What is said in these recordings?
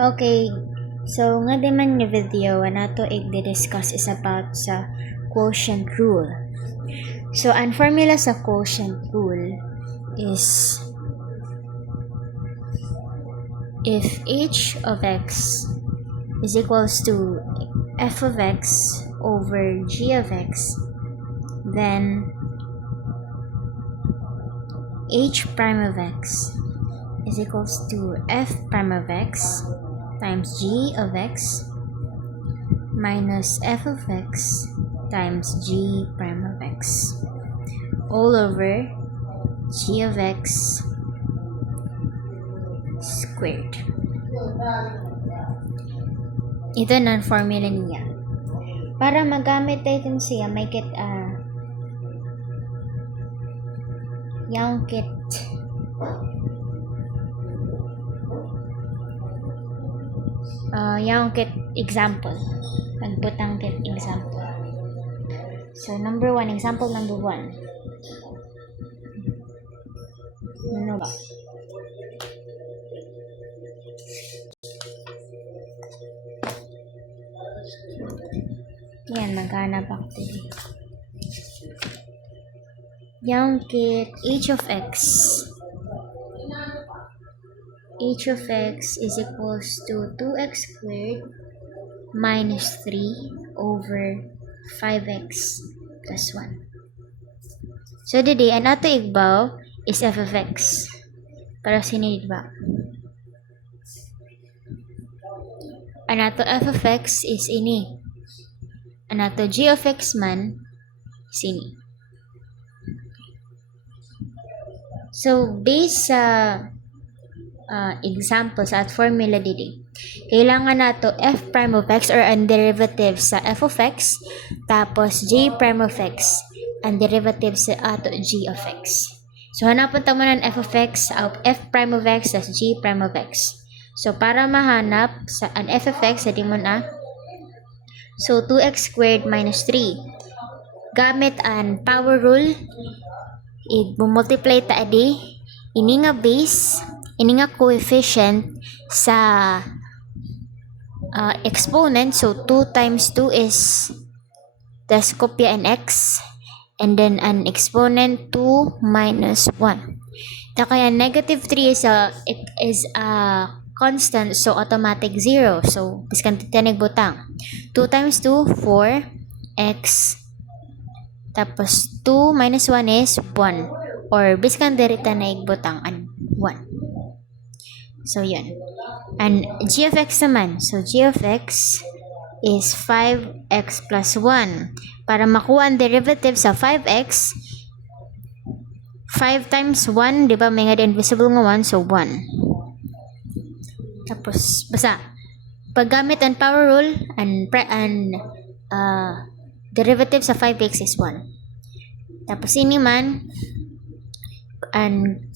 Okay, so nga di man nga video nato i-discuss is about sa quotient rule. So ang formula sa quotient rule is if h of x is equals to f of x over g of x, then h prime of x is equals to f prime of x times g of x minus f of x times g prime of x all over g of x squared. Ito na ang formula niya. Para magamit tayo siya, make it example. Nagbutang kit example. So example number 1. Ano ba? Yan, maghanap ako dito. Yung kit h of x is equals to 2x squared minus 3 over 5x plus 1. So today, ang ato igbaw is f of x. Para sinid ba? Ang ato f of x is ini. Ang ato g of x man is ini. So, based sa examples at formula dito, kailangan nato f prime of x or ang derivative sa f of x, tapos g prime of x, ang derivative sa ato g of x. So, hanapan tayo muna ng f of x, f prime of x, tas g prime of x. So, para mahanap sa ang f of x, hindi mo na. So, 2x squared minus 3. Gamit ang power rule, i-multiply ta adi ini nga base, ini nga coefficient sa exponent. So 2 times 2 is tas kopya n x, and then an exponent 2 minus 1. Kaya negative 3 is a constant, so automatic 0. So biskan titanig butang 2 times 2 4x, tapos 2 minus 1 is 1. Or biskan dirita na igbutang an 1. So yun. And g of x naman. So g of x is 5x plus 1. Para makuha ang derivative sa 5x, 5 times 1, di ba may nga invisible nga 1, so 1. Tapos, basta, paggamit ang power rule, and derivative sa 5x is 1. Tapos ini man and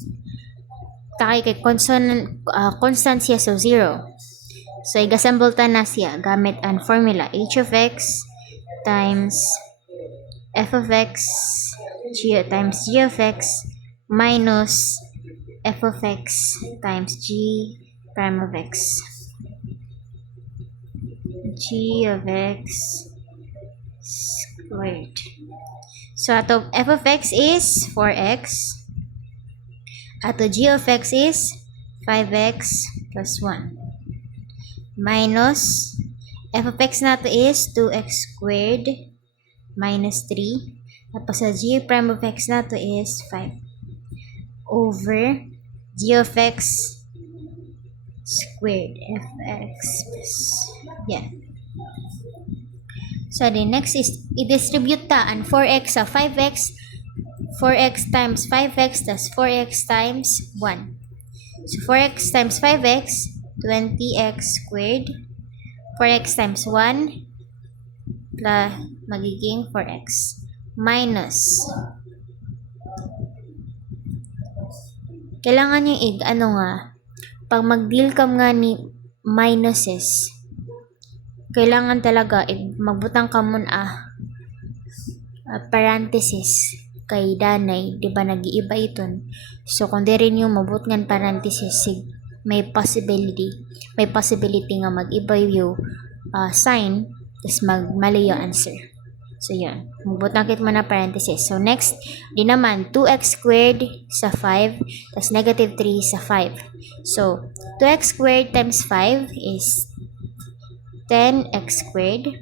takay kay constant siya, so 0. So igassemble ta na siya gamit ang formula h of x times f of x times g of x minus f of x times g prime of x. G of x squared. So ato f of x is 4x. Ato g of x is 5x plus 1. Minus f of x nato is 2x squared minus 3. Tapos sa g prime of x nato is 5 over g of x squared fx plus yan. So the next is i-distribute ta ang 4x sa 5x. 4x times 5x tas 4x times 1. So 4x times 5x, 20x squared. 4x times 1 plus magiging 4x minus. Kailangan yung pag mag-deal ka nga ni minuses, kailangan talaga magbutang ka muna parenthesis kay danay, di ba nag-iiba iton. So kung di rin yung mabut ngan parenthesis, may possibility. May possibility nga mag-iba yung sign, tapos mali yung answer. So, yun. Magbutangkit mo na parenthesis. So, next, di naman, 2x squared sa 5, tas negative 3 sa 5. So, 2x squared times 5 is 10x squared,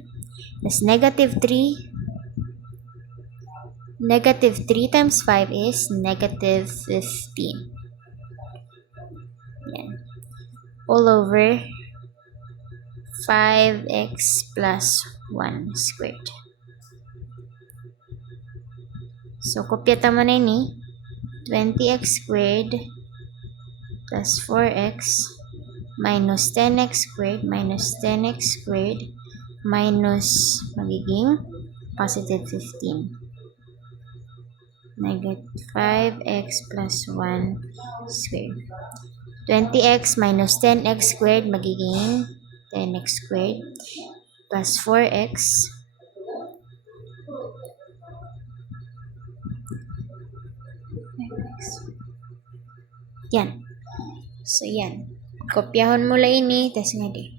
tas negative 3 times 5 is negative 15. Yan. All over 5x plus 1 squared. So, kopyata mo na yun 20x squared plus 4x minus 10x squared minus 10x squared minus magiging positive 15. Negative 5x plus 1 squared. 20x minus 10x squared magiging 10x squared plus 4x yan. So, yan. Kopyahon mo lang ini. Tapos nga di.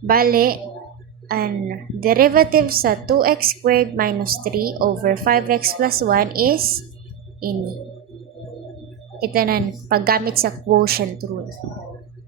Bale, ang derivative sa 2x squared minus 3 over 5x plus 1 is ini. Ito na, paggamit sa quotient rule.